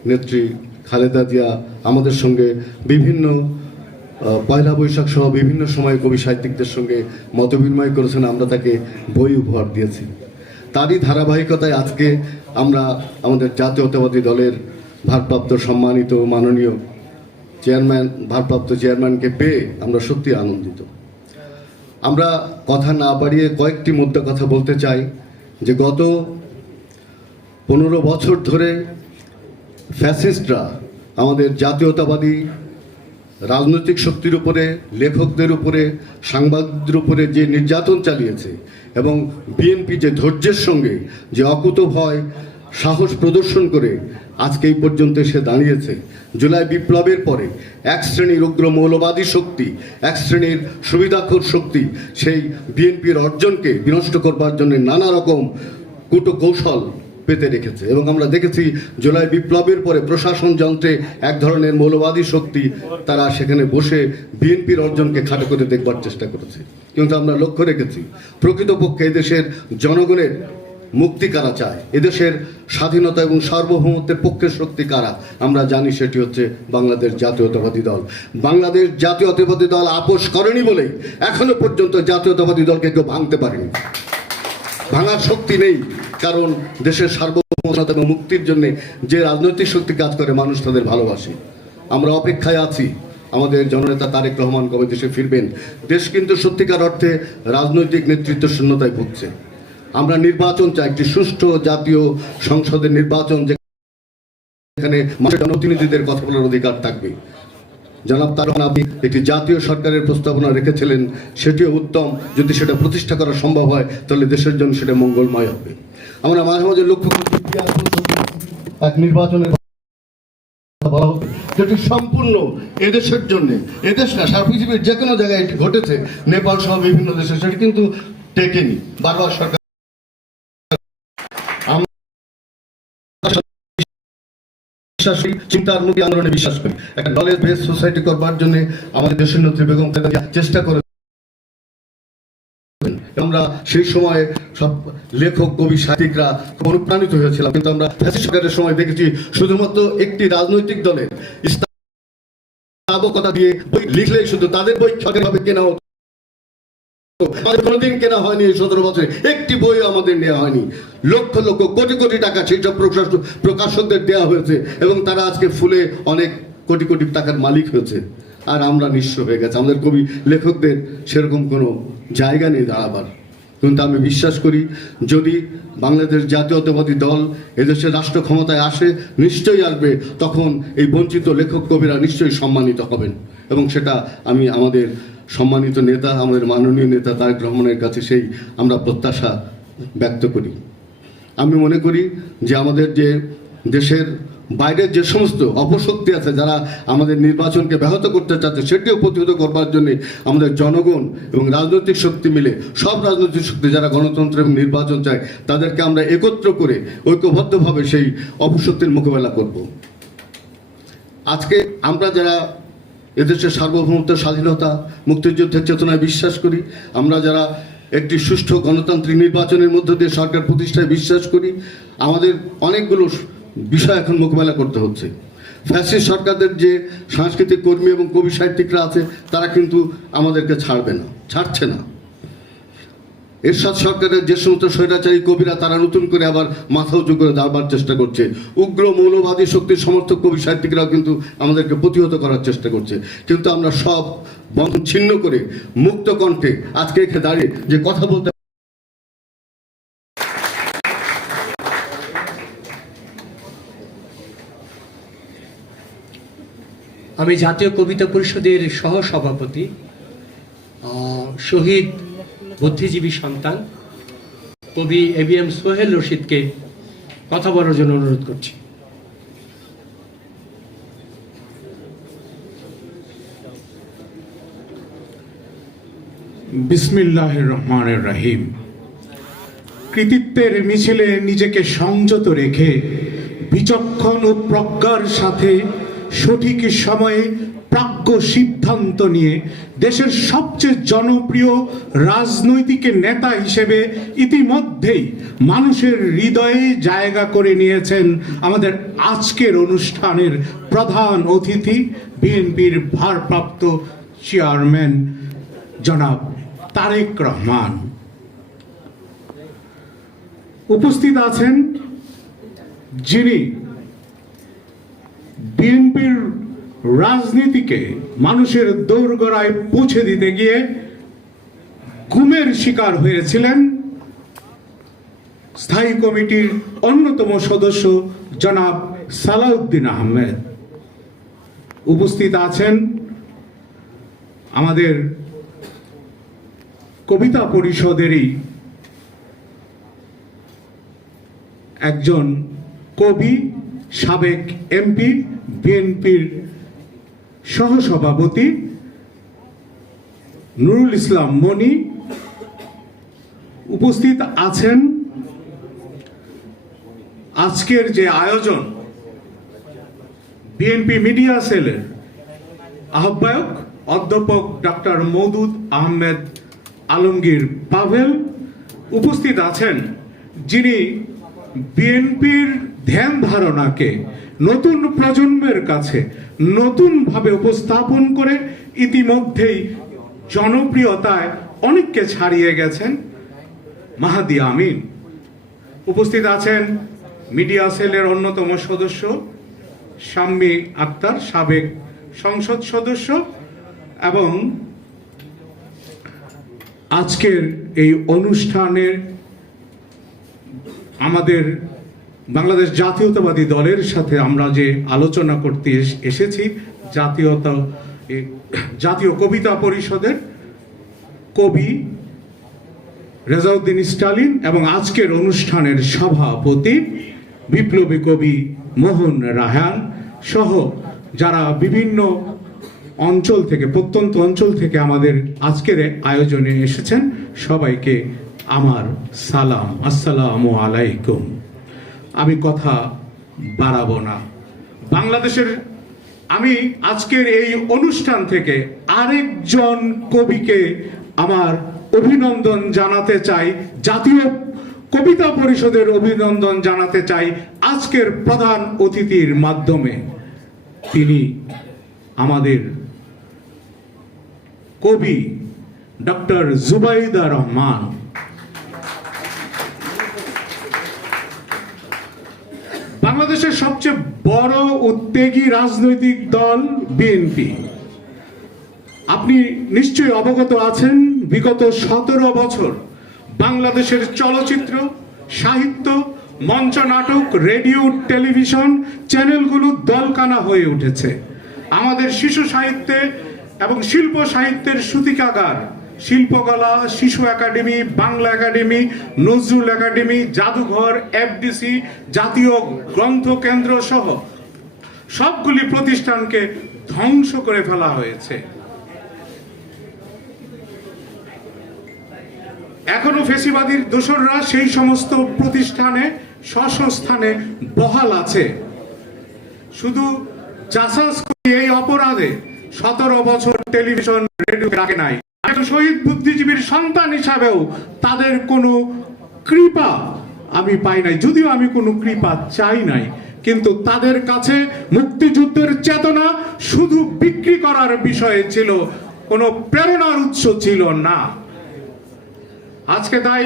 নেত্রী খালেদা জিয়া আমাদের সঙ্গে বিভিন্ন পয়লা বৈশাখ সহ বিভিন্ন সময় কবি সাহিত্যিকদের সঙ্গে মতবিনিময় করেছেন। আমরা তাকে বই উপহার দিয়েছি। তারই ধারাবাহিকতায় আজকে আমরা আমাদের জাতীয়তাবাদী দলের ভারপ্রাপ্ত সম্মানিত মাননীয় ভারপ্রাপ্ত চেয়ারম্যানকে পেয়ে আমরা সত্যি আনন্দিত। আমরা কথা না বাড়িয়ে কয়েকটি মুদ্রা কথা বলতে চাই যে গত 15 বছর ধরে ফ্যাসিস্টরা আমাদের জাতীয়তাবাদী রাজনৈতিক শক্তির উপরে, লেখকদের উপরে, সাংবাদিকদের উপরে যে নির্যাতন চালিয়েছে এবং বিএনপি যে ধৈর্যের সঙ্গে যে অকুতোভয় সাহস প্রদর্শন করে আজকে এই পর্যন্ত এসে দাঁড়িয়েছে। জুলাই বিপ্লবের পরে এক শ্রেণীর উগ্র মৌলবাদী শক্তি, এক শ্রেণীর সুবিধাখোর শক্তি সেই বিএনপির অর্জনকে বিনষ্ট করবার জন্য নানা রকম কূটকৌশল পেতে রেখেছে এবং আমরা দেখেছি জুলাই বিপ্লবের পরে প্রশাসন যন্ত্রে এক ধরনের মৌলবাদী শক্তি তারা সেখানে বসে বিএনপির অর্জনকে খাটো করে দেখবার চেষ্টা করেছে। কিন্তু আমরা লক্ষ্য রেখেছি প্রকৃতপক্ষে এদেশের জনগণের মুক্তি কারা চায়, এদেশের স্বাধীনতা এবং সার্বভৌমত্বের পক্ষের শক্তি কারা, আমরা জানি সেটি হচ্ছে বাংলাদেশ জাতীয়তাবাদী দল। বাংলাদেশ জাতীয়তাবাদী দল আপোষ করেনি বলেই এখনো পর্যন্ত জাতীয়তাবাদী দলকে কেউ ভাঙতে পারেনি। ভাঙার শক্তি নেই, কারণ দেশের সার্বভৌমত্ব এবং মুক্তির জন্য যে রাজনৈতিক শক্তি কাজ করে মানুষ তাদের ভালোবাসে। আমরা অপেক্ষায় আছি আমাদের জননেতা তারেক রহমান কবে দেশে ফিরবেন। দেশ কিন্তু সত্যিকার অর্থে রাজনৈতিক নেতৃত্ব শূন্যতায় ভুগছে। আমরা নির্বাচন চাই, একটি সুষ্ঠু জাতীয় সংসদের নির্বাচন, যেখানে জনপ্রতিনিধিদের কথা বলার অধিকার থাকবে। জনাব তারেক রহমান আপনি একটি জাতীয় সরকারের প্রস্তাবনা রেখেছিলেন, সেটিও উত্তম। যদি সেটা প্রতিষ্ঠা করা সম্ভব হয় তাহলে দেশের জন্য সেটা মঙ্গলময় হবে। আমরা মাঝে মাঝে লক্ষ্য করি এক নির্বাচনের বলা হবে যেটি সম্পূর্ণ এদেশের জন্য, এদেশ না সারা পৃথিবীর যে কোনো জায়গায় এটি ঘটেছে, নেপাল সহ বিভিন্ন দেশে, সেটি কিন্তু টেকেনি। বারবার সরকার চিন্তার মুক্তি আন্দোলনে বিশ্বাস করি। একটা নলেজ বেস সোসাইটি করবার জন্য আমাদের দেশের নেত্রী বেগম খালেদা জিয়া চেষ্টা করে। আমরা সেই সময় সব লেখক, কবি, সাহিত্যিকরা অনুপ্রাণিত হয়েছিলাম। কিন্তু আমরা ফ্যাসিস্ট সরকারের সময় দেখেছি শুধুমাত্র একটি রাজনৈতিক দলের স্থাবকতা দিয়ে বই লিখলেই শুধু তাদের বই সরকারিভাবে কেনা হতো। আমাদের কোনোদিন কেনা হয়নি এই 17 বছরে, একটি বই আমাদের নেওয়া হয়নি। লক্ষ লক্ষ কোটি কোটি টাকা সেই সব প্রকাশকদের দেওয়া হয়েছে এবং তারা আজকে ফুলে অনেক কোটি কোটি টাকার মালিক হয়েছে। আর আমরা নিঃস্ব হয়ে গেছে। আমাদের কবি লেখকদের সেরকম কোনো জায়গা নেই দাঁড়াবার। কিন্তু আমি বিশ্বাস করি যদি বাংলাদেশ জাতীয়তাবাদী দল এদেশের রাষ্ট্র ক্ষমতায় আসে, নিশ্চয়ই আসবে, তখন এই বঞ্চিত লেখক কবিরা নিশ্চয়ই সম্মানিত হবেন। এবং সেটা আমি আমাদের সম্মানিত নেতা, আমাদের মাননীয় নেতা তারেক রহমানের কাছে সেই আমরা প্রত্যাশা ব্যক্ত করি। আমি মনে করি যে আমাদের যে দেশের বাইরের যে সমস্ত অপশক্তি আছে যারা আমাদের নির্বাচনকে ব্যাহত করতে চাচ্ছে সেটিও প্রতিহত করবার জন্য আমাদের জনগণ এবং রাজনৈতিক শক্তি মিলে সব রাজনৈতিক শক্তি যারা গণতন্ত্র এবং নির্বাচন চায় তাদেরকে আমরা একত্র করে ঐক্যবদ্ধভাবে সেই অপশক্তির মোকাবেলা করব। আজকে আমরা যারা এদেশের সার্বভৌমত্ব, স্বাধীনতা, মুক্তিযুদ্ধের চেতনায় বিশ্বাস করি, আমরা যারা একটি সুষ্ঠু গণতান্ত্রিক নির্বাচনের মধ্য দিয়ে সরকার প্রতিষ্ঠায় বিশ্বাস করি, আমাদের অনেকগুলো বিষয় এখন মোকাবেলা করতে হচ্ছে। ফ্যাসিস্ট সরকারদের যে সাংস্কৃতিক কর্মী এবং কবি সাহিত্যিকরা আছে তারা কিন্তু আমাদেরকে ছাড়ছে না। এরশাদ সরকারের যে সমস্ত স্বৈরাচারী কবিরা তারা নতুন করে আবার মাথা উঁচু করে দাঁড়াবার চেষ্টা করছে। উগ্র মৌলবাদী শক্তির সমর্থক কবি সাহিত্যিকরাও কিন্তু আমাদেরকে প্রতিহত করার চেষ্টা করছে। কিন্তু আমরা সব বন্ধন ছিন্ন করে মুক্ত কণ্ঠে আজকে এখানে দাঁড়িয়ে যে কথা বলতে আমি জাতীয় কবিতা পরিষদের সহসভাপতি শহীদ বুদ্ধিজীবী সন্তান কবি ABM সোহেল রশিদকে কথা বলার জন্য অনুরোধ করছি। বিসমিল্লাহির রহমানির রহিম। কৃতিত্বের মিছিলে নিজেকে সংযত রেখে বিচক্ষণ ও প্রজ্ঞার সাথে সঠিক সময়ে প্রাজ্ঞ সিদ্ধান্ত নিয়ে দেশের সবচেয়ে জনপ্রিয় রাজনৈতিক নেতা হিসেবে ইতিমধ্যেই মানুষের হৃদয়ে জায়গা করে নিয়েছেন আমাদের আজকের অনুষ্ঠানের প্রধান অতিথি বিএনপির ভারপ্রাপ্ত চেয়ারম্যান জনাব তারেক রহমান। উপস্থিত আছেন যিনি বিএনপির রাজনীতিকে মানুষের দোরগোড়ায় পৌঁছে দিতে গিয়ে গুমের শিকার হয়েছিলেন, স্থায়ী কমিটির অন্যতম সদস্য জনাব সালাউদ্দিন আহমেদ। উপস্থিত আছেন আমাদের কবিতা পরিষদেরই একজন কবি, সাবেক এমপি, বিএনপির সহসভাপতি নুরুল ইসলাম মনি। উপস্থিত আছেন আজকের যে আয়োজন বিএনপি মিডিয়া সেলের আহ্বায়ক অধ্যাপক ডক্টর মওদুদ আহমেদ আলমগীর পাভেল। উপস্থিত আছেন যিনি বিএনপির ধ্যান ধারণাকে নতুন প্রজন্মের কাছে নতুনভাবে উপস্থাপন করে ইতিমধ্যেই জনপ্রিয়তায় অনেককে ছাড়িয়ে গেছেন মাহাদি আমিন। উপস্থিত আছেন মিডিয়া সেলের অন্যতম সদস্য শাম্মী আক্তার, সাবেক সংসদ সদস্য, এবং আজকের এই অনুষ্ঠানের আমাদের বাংলাদেশ জাতীয়তাবাদী দলের সাথে আমরা যে আলোচনা করতে এসেছি, জাতীয় কবিতা পরিষদের কবি রেজাউদ্দিন স্টালিন এবং আজকের অনুষ্ঠানের সভাপতি বিপ্লবী কবি মোহন রায়হান সহ যারা বিভিন্ন অঞ্চল থেকে, প্রত্যন্ত অঞ্চল থেকে আমাদের আজকের আয়োজনে এসেছেন, সবাইকে আমার সালাম, আসসালামু আলাইকুম। আমি কথা বাড়াবো না। বাংলাদেশের আমি আজকের এই অনুষ্ঠান থেকে আরেকজন কবিকে আমার অভিনন্দন জানাতে চাই, জাতীয় কবিতা পরিষদের অভিনন্দন জানাতে চাই আজকের প্রধান অতিথির মাধ্যমে। তিনি আমাদের কবি ডক্টর জুবাইদা রহমান। বাংলাদেশের সবচেয়ে বড় উদ্যোগী রাজনৈতিক দল বিএনপি। আপনি নিশ্চয়ই অবগত আছেন, বিগত 17 বছর বাংলাদেশের চলচ্চিত্র, সাহিত্য, মঞ্চ নাটক, রেডিও, টেলিভিশন চ্যানেলগুলো দলকানা হয়ে উঠেছে। আমাদের শিশু সাহিত্যে এবং শিল্প সাহিত্যের সূতিকাগার, শিল্পকলা, শিশু academy, Bangla academy, Nazrul academy, জাদুঘর, FDC, জাতীয় গ্রন্থ কেন্দ্র সহ সবগুলি প্রতিষ্ঠানকে ধ্বংস করে ফেলা হয়েছে। এখনো ফেসিবাদীর দোসররা সেই সমস্ত প্রতিষ্ঠানে স্বস্থানে বহাল আছে। শুধু জাসাস এই অপরাধে 17 বছর টেলিভিশন রেডিও রাখে নাই। শহীদ বুদ্ধিজীবীর সন্তান হিসাবেও তাদের কোনো কৃপা আমি পাই নাই, যদিও আমি কোনো কৃপা চাই নাই, কিন্তু তাদের কাছে মুক্তিযুদ্ধের চেতনা শুধু বিক্রি করার বিষয়ে ছিল, কোনো প্রেরণার উৎস ছিল না। আজকে তাই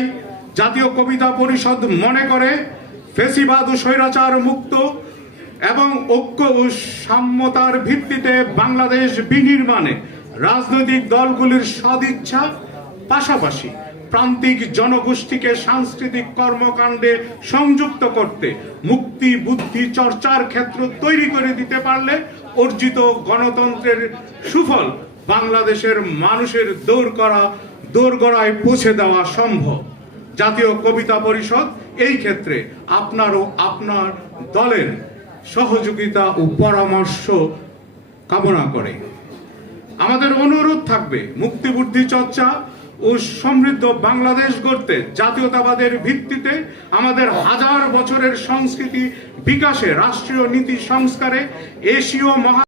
জাতীয় কবিতা পরিষদ মনে করে ফেসিবাদ ও স্বৈরাচার মুক্ত এবং ঐক্য ও সাম্যতার ভিত্তিতে বাংলাদেশ বিনির্মাণে রাজনৈতিক দলগুলির সদিচ্ছা পাশাপাশি প্রান্তিক জনগোষ্ঠীকে সাংস্কৃতিক কর্মকাণ্ডে সংযুক্ত করতে মুক্তি বুদ্ধি চর্চার ক্ষেত্র তৈরি করে দিতে পারলে অর্জিত গণতন্ত্রের সুফল বাংলাদেশের মানুষের দোরগোড়ায় পৌঁছে দেওয়া সম্ভব। জাতীয় কবিতা পরিষদ এই ক্ষেত্রে আপনার ও আপনার দলের সহযোগিতা ও পরামর্শ কামনা করে। আমাদের অনুরোধ থাকবে মুক্তি বুদ্ধি চর্চা ও সমৃদ্ধ বাংলাদেশ গড়তে জাতীয়তাবাদের ভিত্তিতে আমাদের হাজার বছরের সংস্কৃতি বিকাশে, রাষ্ট্রীয় নীতি সংস্কারে, এশীয় মহা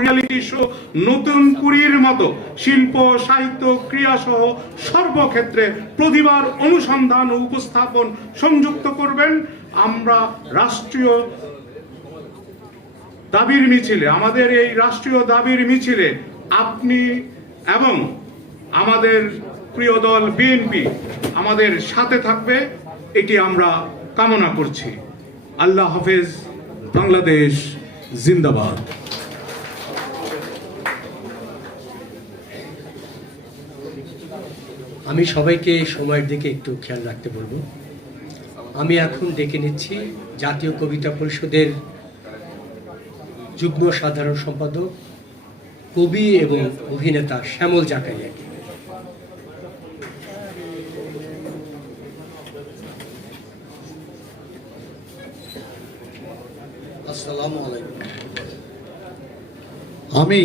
রিয়ালিটি শো, নতুন কুড়ির মতো শিল্প সাহিত্য ক্রিয়া সহ সর্বক্ষেত্রে প্রতিভার অনুসন্ধান ও উপস্থাপন সংযুক্ত করবেন। আমরা রাষ্ট্রীয় দাবির মিছিলে, আমাদের এই রাষ্ট্রীয় দাবির মিছিলে আপনি এবং আমাদের প্রিয় দল বিএনপি আমাদের সাথে থাকবে, এটি আমরা কামনা করছি। আল্লাহ হাফেজ। বাংলাদেশ জিন্দাবাদ। আমি সবাইকে সময়ের দিকে একটু খেয়াল রাখতে বলবো। আমি এখন ডেকে নিচ্ছি জাতীয় কবিতা পরিষদের যুগ্ম সাধারণ সম্পাদক, কবি এবং অভিনেতা শ্যামল জাকারিয়াকে। আসসালামু আলাইকুম। আমি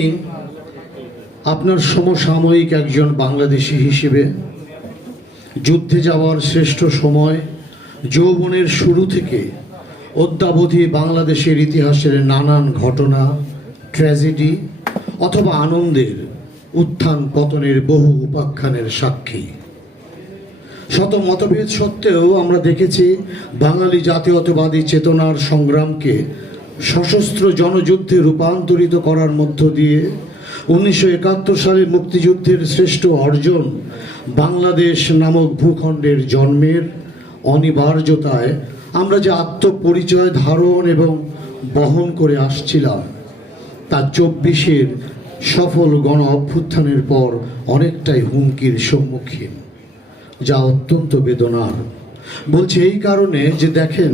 আপনার সমসাময়িক একজন বাংলাদেশি হিসেবে যুদ্ধে যাওয়ার শ্রেষ্ঠ সময়, যৌবনের শুরু থেকে অদ্যাবধি বাংলাদেশের ইতিহাসের নানান ঘটনা, ট্র্যাজেডি অথবা আনন্দের উত্থান পতনের বহু উপাখ্যানের সাক্ষী। শত মতভেদ সত্ত্বেও আমরা দেখেছি বাঙালি জাতীয়তাবাদী চেতনার সংগ্রামকে সশস্ত্র জনযুদ্ধে রূপান্তরিত করার মধ্য দিয়ে 1971 সালে মুক্তিযুদ্ধের শ্রেষ্ঠ অর্জন বাংলাদেশ নামক ভূখণ্ডের জন্মের অনিবার্যতায় আমরা যে আত্মপরিচয় ধারণ এবং বহন করে আসছিলাম তা 24-এর সফল গণ অভ্যুত্থানের পর অনেকটাই হুমকির সম্মুখীন, যা অত্যন্ত বেদনার। বলছি এই কারণে যে দেখেন,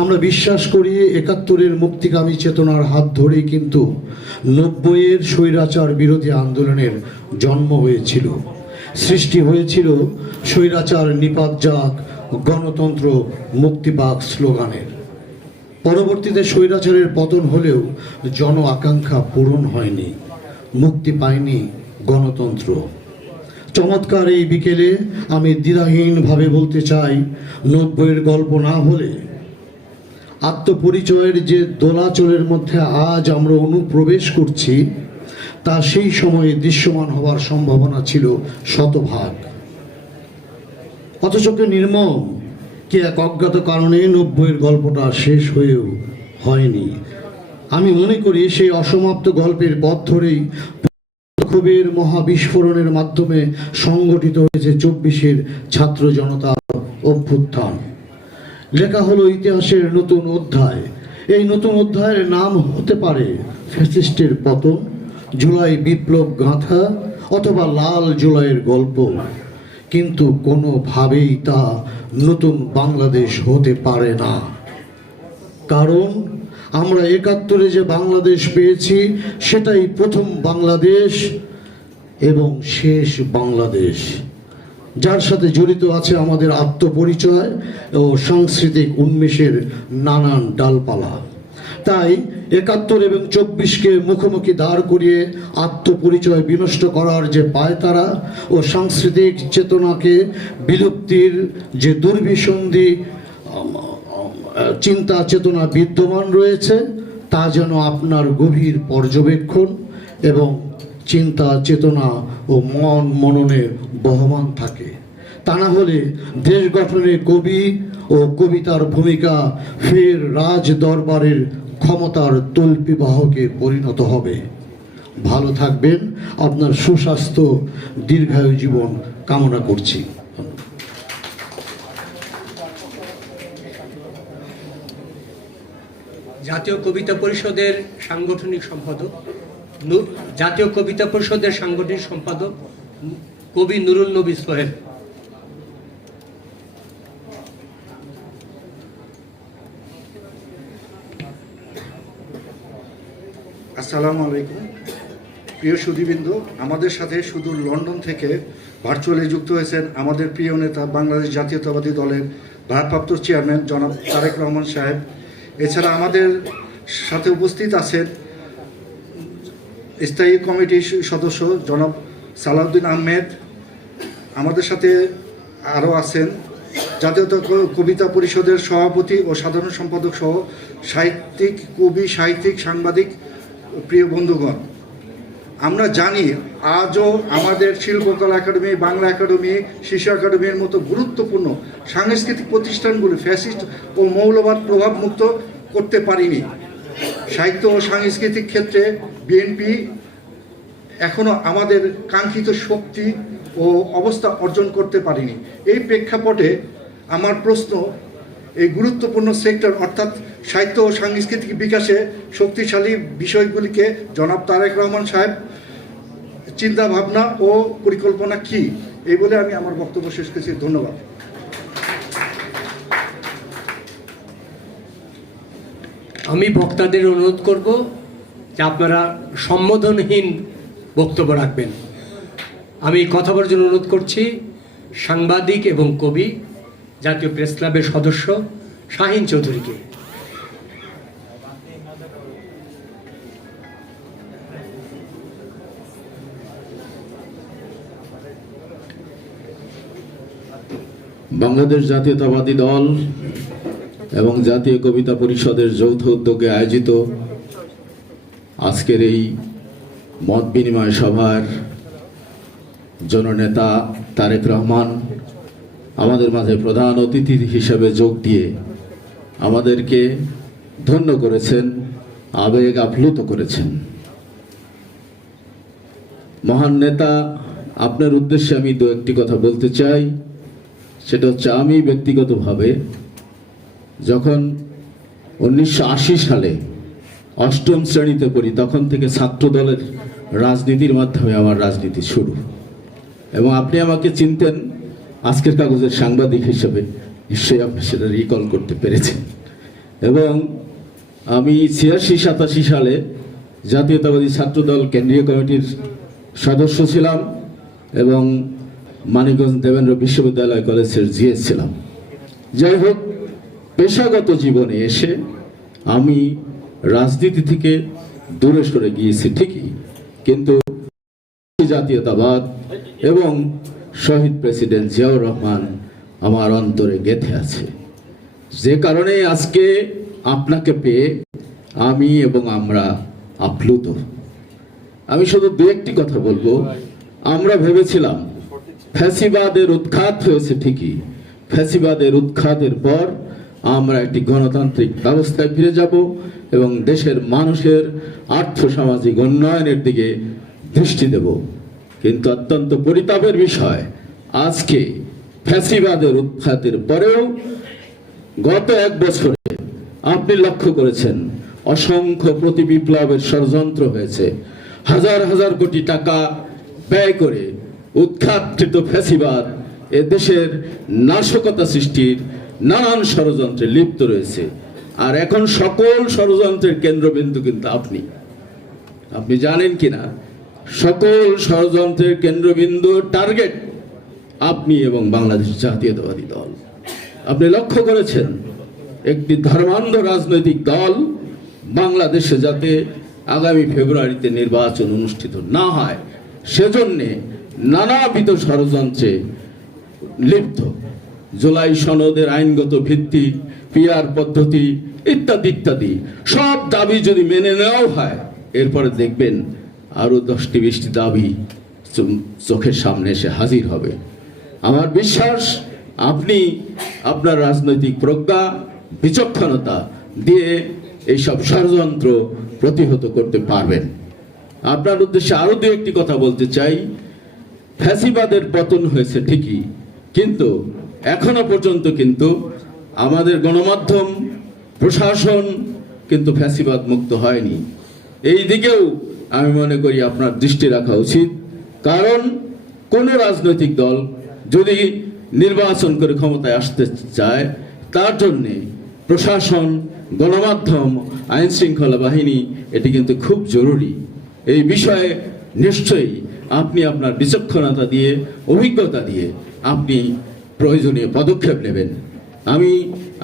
আমরা বিশ্বাস করি 71-এর মুক্তিকামী চেতনার হাত ধরেই কিন্তু 90-এর স্বৈরাচার বিরোধী আন্দোলনের জন্ম হয়েছিল, সৃষ্টি হয়েছিল স্বৈরাচার নিপাত যাক, গণতন্ত্র মুক্তি পাক স্লোগানের। পরবর্তীতে স্বৈরাচারের পতন হলেও জন আকাঙ্ক্ষা পূরণ হয়নি, মুক্তি পায়নি গণতন্ত্র। চমৎকার এই বিকেলে আমি দ্বিধাহীনভাবে বলতে চাই, 90-এর গল্প না হলে আত্মপরিচয়ের যে দোলাচলের মধ্যে আজ আমরা অনুপ্রবেশ করছি তা সেই সময়ে দৃশ্যমান হওয়ার সম্ভাবনা ছিল শতভাগ। অথচ নির্মম কে এক অজ্ঞাত কারণে 90-এর গল্পটা শেষ হয়েও হয়নি। আমি মনে করি সেই অসমাপ্ত গল্পের পথ ধরেই ক্ষোভের মহাবিস্ফোরণের মাধ্যমে সংগঠিত হয়েছে 24-এর ছাত্র জনতা অভ্যুত্থান। লেখা হলো ইতিহাসের নতুন অধ্যায়। এই নতুন অধ্যায়ের নাম হতে পারে ফ্যাসিস্টের পতন, জুলাই বিপ্লব গাঁথা অথবা লাল জুলাইয়ের গল্প, কিন্তু কোনোভাবেই তা নতুন বাংলাদেশ হতে পারে না। কারণ আমরা 71-এ যে বাংলাদেশ পেয়েছি সেটাই প্রথম বাংলাদেশ এবং শেষ বাংলাদেশ, যার সাথে জড়িত আছে আমাদের আত্মপরিচয় ও সাংস্কৃতিক উন্মেষের নানান ডালপালা। তাই ৭১ এবং ২৪কে মুখোমুখি দাঁড় করিয়ে আত্মপরিচয় বিনষ্ট করার যে পায়তারা ও সাংস্কৃতিক চেতনাকে বিলুপ্তির যে দুর্বিসন্ধি চিন্তা চেতনা বিদ্যমান রয়েছে, তা যেন আপনার গভীর পর্যবেক্ষণ এবং চিন্তা চেতনা ও মননে বহমান থাকে। তা না হলে দেশ গঠনে কবি ও কবিতার ভূমিকা ফের রাজ দরবারের ক্ষমতার তল্পিবাহকে পরিণত হবে। ভালো থাকবেন, আপনার সুস্বাস্থ্য দীর্ঘায়ু জীবন কামনা করছি। জাতীয় কবিতা পরিষদের সাংগঠনিক সম্পাদক, জাতীয় কবিতা পরিষদের সাংগঠনিক সম্পাদক কবি নুরুল নবী সোহেল। আসসালামু আলাইকুম। প্রিয় সুধীবৃন্দ, আমাদের সাথে সুদূর লন্ডন থেকে ভার্চুয়ালি যুক্ত হয়েছেন আমাদের প্রিয় নেতা বাংলাদেশ জাতীয়তাবাদী দলের ভারপ্রাপ্ত চেয়ারম্যান জনাব তারেক রহমান সাহেব। এছাড়া আমাদের সাথে উপস্থিত আছেন স্থায়ী কমিটির সদস্য জনাব সালাউদ্দিন আহমেদ। আমাদের সাথে আরও আছেন জাতীয় কবিতা পরিষদের সভাপতি ও সাধারণ সম্পাদক সহ সাহিত্যিক, কবি, সাহিত্যিক, সাংবাদিক, প্রিয় বন্ধুগণ। আমরা জানি আজও আমাদের শিল্পকলা একাডেমি, বাংলা একাডেমি, শিশু একাডেমির মতো গুরুত্বপূর্ণ সাংস্কৃতিক প্রতিষ্ঠানগুলি ফ্যাসিস্ট ও মৌলবাদ প্রভাব মুক্ত করতে পারিনি। সাহিত্য ও সাংস্কৃতিক ক্ষেত্রে বিএনপি এখনও আমাদের কাঙ্ক্ষিত শক্তি ও অবস্থা অর্জন করতে পারিনি। এই প্রেক্ষাপটে আমার প্রশ্ন, এই গুরুত্বপূর্ণ সেক্টর অর্থাৎ সাহিত্য ও সাংস্কৃতিক বিকাশে শক্তিশালী বিষয়গুলিকে জনাব তারেক রহমান সাহেব চিন্তা ভাবনা ও পরিকল্পনা কি, এই বলে আমি আমার বক্তব্য শেষ করছি। ধন্যবাদ। আমি বক্তাদের অনুরোধ করব যে আপনারা সম্বোধনহীন বক্তব্য রাখবেন। আমি কথা বলার জন্য অনুরোধ করছি সাংবাদিক এবং কবি, জাতীয় প্রেস ক্লাবের সদস্য শাহিন চৌধুরীকে। বাংলাদেশ জাতীয়তাবাদী দল এবং জাতীয় কবিতা পরিষদের যৌথ উদ্যোগে আয়োজিত আজকের এই মত বিনিময় সভার জননেতা তারেক রহমান আমাদের মাঝে প্রধান অতিথি হিসেবে যোগ দিয়ে আমাদেরকে ধন্য করেছেন, আবেগ আপ্লুত করেছেন। মহান নেতা, আপনার উদ্দেশ্যে আমি দু একটি কথা বলতে চাই। সেটা হচ্ছে, আমি ব্যক্তিগতভাবে যখন 1980 সালে অষ্টম শ্রেণীতে পড়ি, তখন থেকে ছাত্র দলের রাজনীতির মাধ্যমে আমার রাজনীতি শুরু। এবং আপনি আমাকে চিনতেন আজকের কাগজের সাংবাদিক হিসেবে, নিশ্চয়ই আপনি সেটা রিকল করতে পেরেছেন। এবং আমি 86-87 সালে জাতীয়তাবাদী ছাত্রদল কেন্দ্রীয় কমিটির সদস্য ছিলাম এবং মানিকগঞ্জ দেবেন্দ্র বিশ্ববিদ্যালয় কলেজের জিএস ছিলাম। যাই হোক, পেশাগত জীবনে এসে আমি রাজনীতি থেকে দূরে সরে গিয়েছি ঠিকই, কিন্তু জাতীয়তাবাদ এবং শহীদ প্রেসিডেন্ট জিয়াউর রহমান আমার অন্তরে গেঁথে আছে। যে কারণে আজকে আপনাকে পেয়ে আমি এবং আমরা আপ্লুত। আমি শুধু দু একটি কথা বলবো। আমরা ভেবেছিলাম ফ্যাসিবাদের উৎখাত হয়েছে ঠিকই, ফ্যাসিবাদের উৎখাতের পর আমরা একটি গণতান্ত্রিক ব্যবস্থায় ফিরে যাব এবং দেশের মানুষের আর্থসামাজিক উন্নয়নের দিকে দৃষ্টি দেব। কিন্তু অত্যন্ত পরিতাপের বিষয়, আজকে ফ্যাসিবাদের উৎখাতের পরেও গত এক বছরে আপনি লক্ষ্য করেছেন অসংখ্য প্রতি বিপ্লবের ষড়যন্ত্র হয়েছে। হাজার হাজার কোটি টাকা ব্যয় করে উৎখাতকৃত ফ্যাসিবাদ এ দেশের নাশকতা সৃষ্টির নানান ষড়যন্ত্রে লিপ্ত রয়েছে। আর এখন সকল ষড়যন্ত্রের কেন্দ্রবিন্দু কিন্তু আপনি জানেন কিনা, সকল ষড়যন্ত্রের কেন্দ্রবিন্দু টার্গেট আপনি এবং বাংলাদেশ জাতীয়তাবাদী দল। আপনি লক্ষ্য করেছেন একটি ধর্মান্ধ রাজনৈতিক দল বাংলাদেশে যাতে আগামী ফেব্রুয়ারিতে নির্বাচন অনুষ্ঠিত না হয় সেজন্যে নানাবিধ ষড়যন্ত্রে লিপ্ত। জুলাই সনদের আইনগত ভিত্তি, পিআর পদ্ধতি ইত্যাদি ইত্যাদি সব দাবি যদি মেনে নেওয়াও হয়, এরপরে দেখবেন আরো 10টি-20টি দাবি চোখের সামনে এসে হাজির হবে। আমার বিশ্বাস আপনি আপনার রাজনৈতিক প্রজ্ঞা, বিচক্ষণতা দিয়ে এইসব ষড়যন্ত্র প্রতিহত করতে পারবেন। আপনার উদ্দেশ্যে আরো দু একটি কথা বলতে চাই। ফ্যাসিবাদের পতন হয়েছে ঠিকই, কিন্তু এখনো পর্যন্ত কিন্তু আমাদের গণমাধ্যম, প্রশাসন কিন্তু ফ্যাসিবাদ মুক্ত হয়নি। এই দিকেও আমি মনে করি আপনার দৃষ্টি রাখা উচিত। কারণ কোন রাজনৈতিক দল যদি নির্বাচন করে ক্ষমতায় আসতে চায়, তার জন্যে প্রশাসন, গণমাধ্যম, আইন শৃঙ্খলা বাহিনী এটি কিন্তু খুব জরুরি। এই বিষয়ে নিশ্চয়ই আপনি আপনার বিচক্ষণতা দিয়ে, অভিজ্ঞতা দিয়ে আপনি প্রয়োজনীয় পদক্ষেপ নেবেন। আমি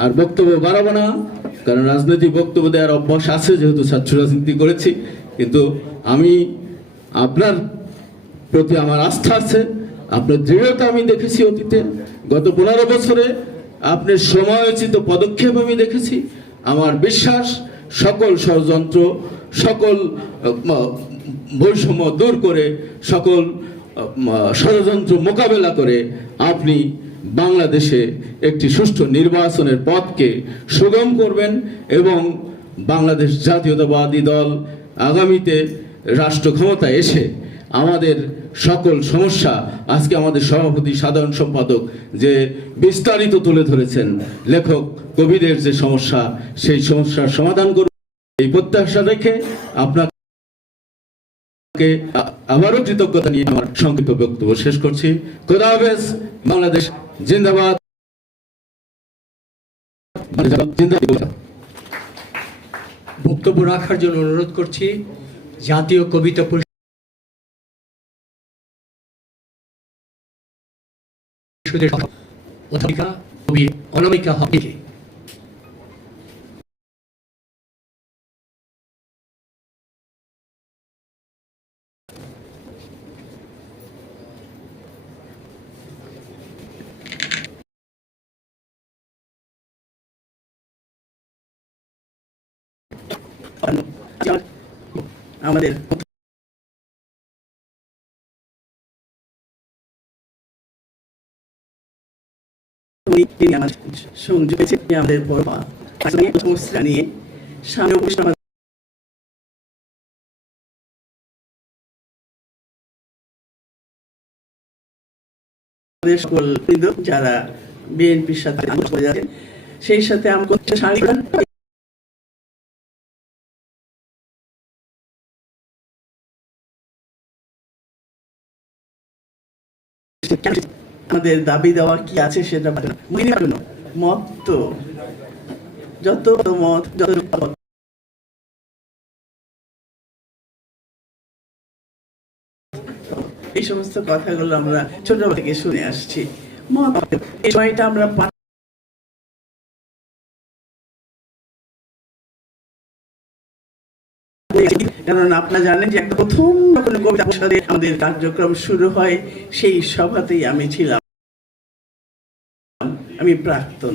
আর বক্তব্য বাড়াবো না, কারণ রাজনৈতিক বক্তব্য দেওয়ার অভ্যাস আছে, যেহেতু ছাত্র রাজনীতি করেছি। কিন্তু আমি আপনার প্রতি আমার আস্থা আছে, আপনার দৃঢ়তা আমি দেখেছি অতীতে। গত 15 বছরে আপনার সময়োচিত পদক্ষেপ আমি দেখেছি। আমার বিশ্বাস সকল ষড়যন্ত্র, সকল বৈষম্য দূর করে, সকল ষড়যন্ত্র মোকাবেলা করে আপনি বাংলাদেশে একটি সুষ্ঠু নির্বাচনের পথকে সুগম করবেন এবং বাংলাদেশ জাতীয়তাবাদী দল আগামীতে রাষ্ট্র ক্ষমতায় এসে আমাদের সকল সমস্যা, আজকে আমাদের সভাপতি, সাধারণ সম্পাদক যে বিস্তারিত তুলে ধরেছেন, লেখক কবিদের যে সমস্যা, সেই সমস্যার সমাধান করবে এই প্রত্যাশা রেখে আপনাকে আবারও কৃতজ্ঞতা নিয়ে আমার সংক্ষিপ্ত বক্তব্য শেষ করছি। খোদা হাফেজ। বাংলাদেশ জিন্দাবাদ। বক্তব্য রাখার জন্য অনুরোধ করছি জাতীয় কবিতা পরিষদের অধ্যাপিকা কবি অনামিকা হককে। আমাদের তিনি আমার সংযোগ হয়েছে আমাদের বড় সমস্যা নিয়ে সামনে উপস্থিত আমাদের সকল যারা বিএনপির সাথে আন্দোলন করে যাচ্ছেন, সেই সাথে আমাকে আমাদের দাবি দেওয়া কি আছে সেটা মত, তো যত মত, যত এই সমস্ত কথাগুলো আমরা ছোটবেলা থেকে শুনে আসছি। মত এই সময়টা আমরা কারণ আপনারা জানেন যে একটা প্রথম যখন কবিতা পরিষদে আমাদের কার্যক্রম শুরু হয়, সেই সভাতেই আমি ছিলাম। আমি প্রাক্তন